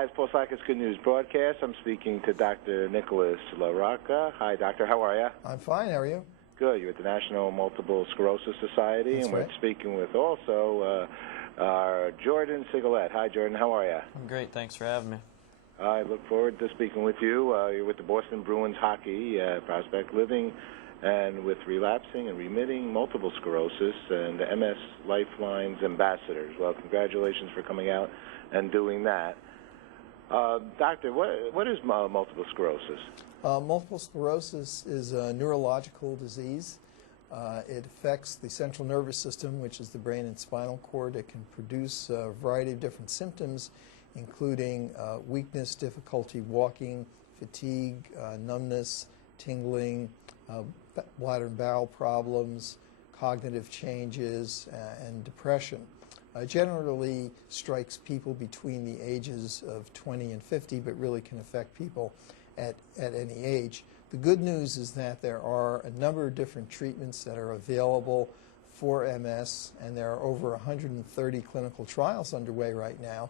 Hi, it's Paul Sackett's Good News Broadcast. I'm speaking to Dr. Nicholas LaRocca. Hi, Doctor. How are you? I'm fine. How are you? Good. You're at the National Multiple Sclerosis Society, That's and right. we're speaking with also Jordan Sigalet. Hi, Jordan. How are you? I'm great. Thanks for having me. I look forward to speaking with you. You're with the Boston Bruins hockey prospect, living and with relapsing and remitting multiple sclerosis and MS LifeLines ambassadors. Well, congratulations for coming out and doing that. Doctor, what is multiple sclerosis? Multiple sclerosis is a neurological disease. It affects the central nervous system, which is the brain and spinal cord. It can produce a variety of different symptoms, including weakness, difficulty walking, fatigue, numbness, tingling, bladder and bowel problems, cognitive changes, and depression. Generally strikes people between the ages of 20 and 50, but really can affect people at any age. The good news is that there are a number of different treatments that are available for MS, and there are over 130 clinical trials underway right now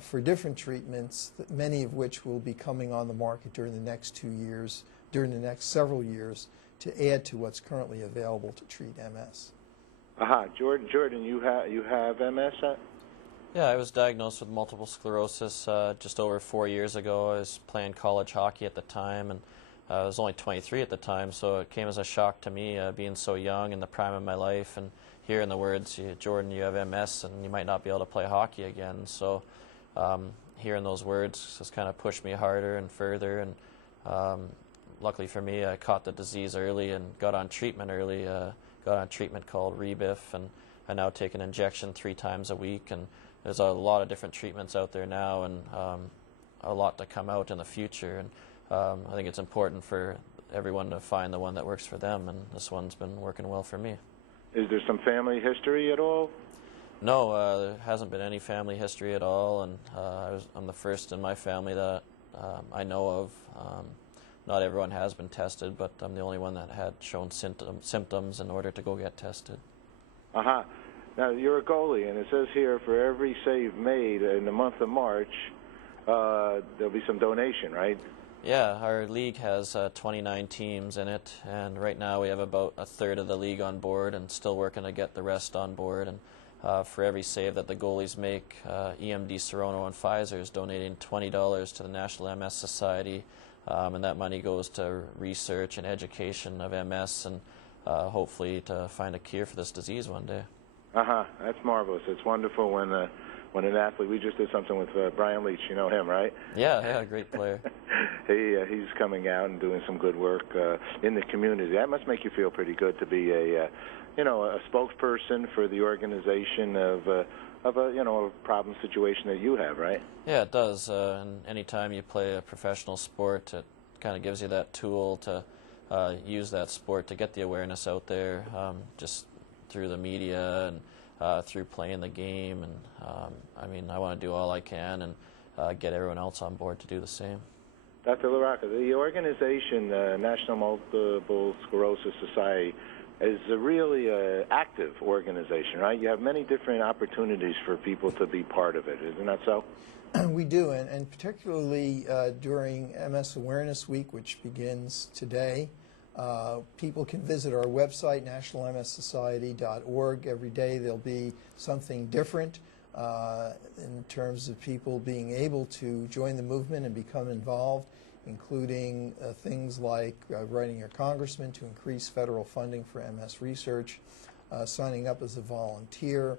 for different treatments, many of which will be coming on the market during the next 2 years, during the next several years, to add to what's currently available to treat MS. Aha, Jordan, you have MS? Yeah, I was diagnosed with multiple sclerosis just over 4 years ago. I was playing college hockey at the time, and I was only 23 at the time, so it came as a shock to me being so young in the prime of my life and hearing the words, Jordan, you have MS and you might not be able to play hockey again. So hearing those words just kind of pushed me harder and further, and luckily for me, I caught the disease early and got on treatment early. Got on a treatment called Rebif, and I now take an injection 3 times a week, and there's a lot of different treatments out there now, and a lot to come out in the future, and I think it's important for everyone to find the one that works for them, and this one's been working well for me. Is there some family history at all? No, there hasn't been any family history at all, and I'm the first in my family that I know of. Not everyone has been tested, but I'm the only one that had shown symptoms in order to go get tested. Aha. Now, you're a goalie, and it says here for every save made in the month of March, there'll be some donation, right? Yeah, our league has 29 teams in it, and right now we have about a third of the league on board and still working to get the rest on board. And for every save that the goalies make, EMD Serono and Pfizer is donating $20 to the National MS Society. And that money goes to research and education of MS, and hopefully to find a cure for this disease one day. That's marvelous. It's wonderful when an athlete. We just did something with Brian Leach. You know him, right? Yeah, great player. He's coming out and doing some good work in the community. That must make you feel pretty good to be a spokesperson for the organization of a problem situation that you have, right? Yeah, it does. And anytime you play a professional sport, it kind of gives you that tool to use that sport to get the awareness out there, just through the media and through playing the game. And I want to do all I can and get everyone else on board to do the same. Dr. LaRocca, the organization, the National Multiple Sclerosis Society, is a really active organization, right? You have many different opportunities for people to be part of it, isn't that so? We do, and particularly during MS Awareness Week, which begins today, people can visit our website, nationalmssociety.org. Every day there'll be something different in terms of people being able to join the movement and become involved, including things like writing your congressman to increase federal funding for MS research, signing up as a volunteer,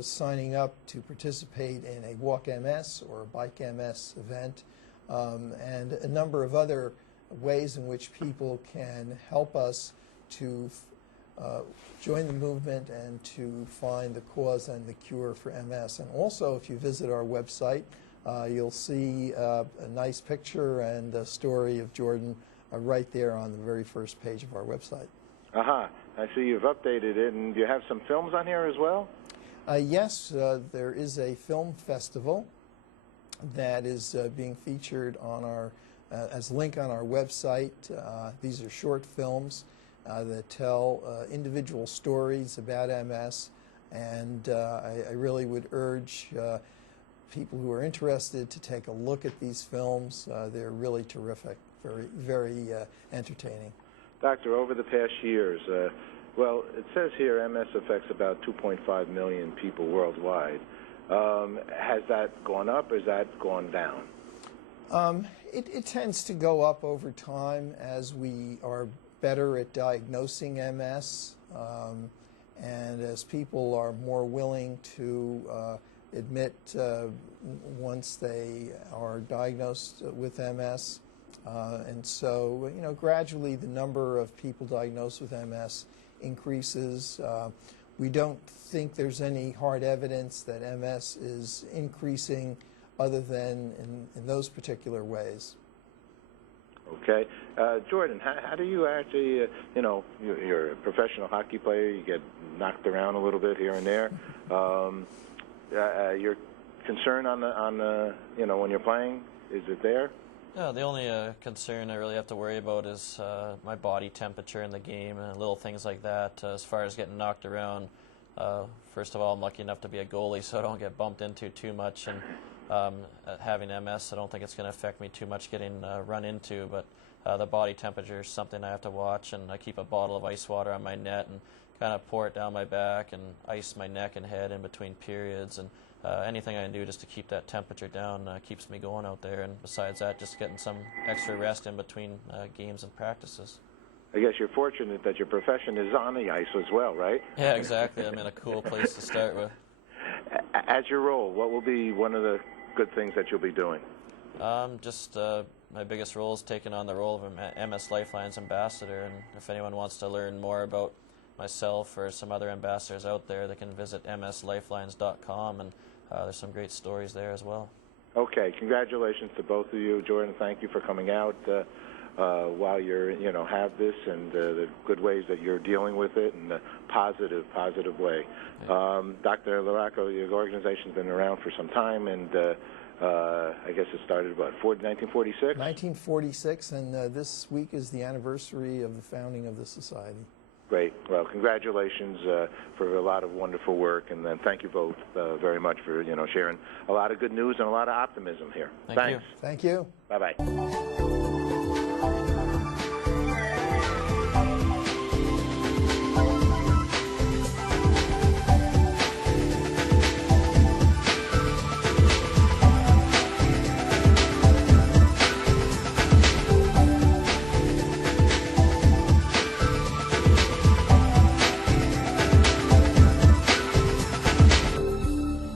signing up to participate in a Walk MS or a Bike MS event, and a number of other ways in which people can help us to join the movement and to find the cause and the cure for MS. And also, if you visit our website, you'll see a nice picture and a story of Jordan right there on the very first page of our website. I see you've updated it, and you have some films on here as well? Yes, there is a film festival that is being featured on our as a link on our website. These are short films that tell individual stories about MS, and I really would urge people who are interested to take a look at these films. They're really terrific, very entertaining. Doctor, over the past years, well, it says here MS affects about 2.5 million people worldwide. Has that gone up or has that gone down? It tends to go up over time as we are better at diagnosing MS, and as people are more willing to admit once they are diagnosed with MS. And so, gradually the number of people diagnosed with MS increases. We don't think there's any hard evidence that MS is increasing other than in those particular ways. Okay. Jordan, how do you actually, you're a professional hockey player, you get knocked around a little bit here and there. Your concern on the when you're playing, is it there? Yeah, the only concern I really have to worry about is my body temperature in the game and little things like that. As far as getting knocked around, first of all, I'm lucky enough to be a goalie, so I don't get bumped into too much. And having MS, I don't think it's going to affect me too much getting run into. But the body temperature is something I have to watch, and I keep a bottle of ice water on my net and kind of pour it down my back and ice my neck and head in between periods. And anything I can do just to keep that temperature down keeps me going out there. And besides that, just getting some extra rest in between games and practices. I guess you're fortunate that your profession is on the ice as well, right? Yeah, exactly. I'm in a cool place to start with. As your role, what will be one of the good things that you'll be doing? Just my biggest role is taking on the role of MS LifeLines ambassador. And if anyone wants to learn more about myself or some other ambassadors out there, they can visit mslifelines.com, and there's some great stories there as well. Okay, congratulations to both of you. Jordan, thank you for coming out while you're, have this, and the good ways that you're dealing with it in a positive way. Yeah. Dr. LaRocca, your organization's been around for some time, and I guess it started, 1946? 1946, and this week is the anniversary of the founding of the society. Great. Well, congratulations for a lot of wonderful work, and then thank you both very much for sharing a lot of good news and a lot of optimism here. Thanks. Thank you. Bye-bye.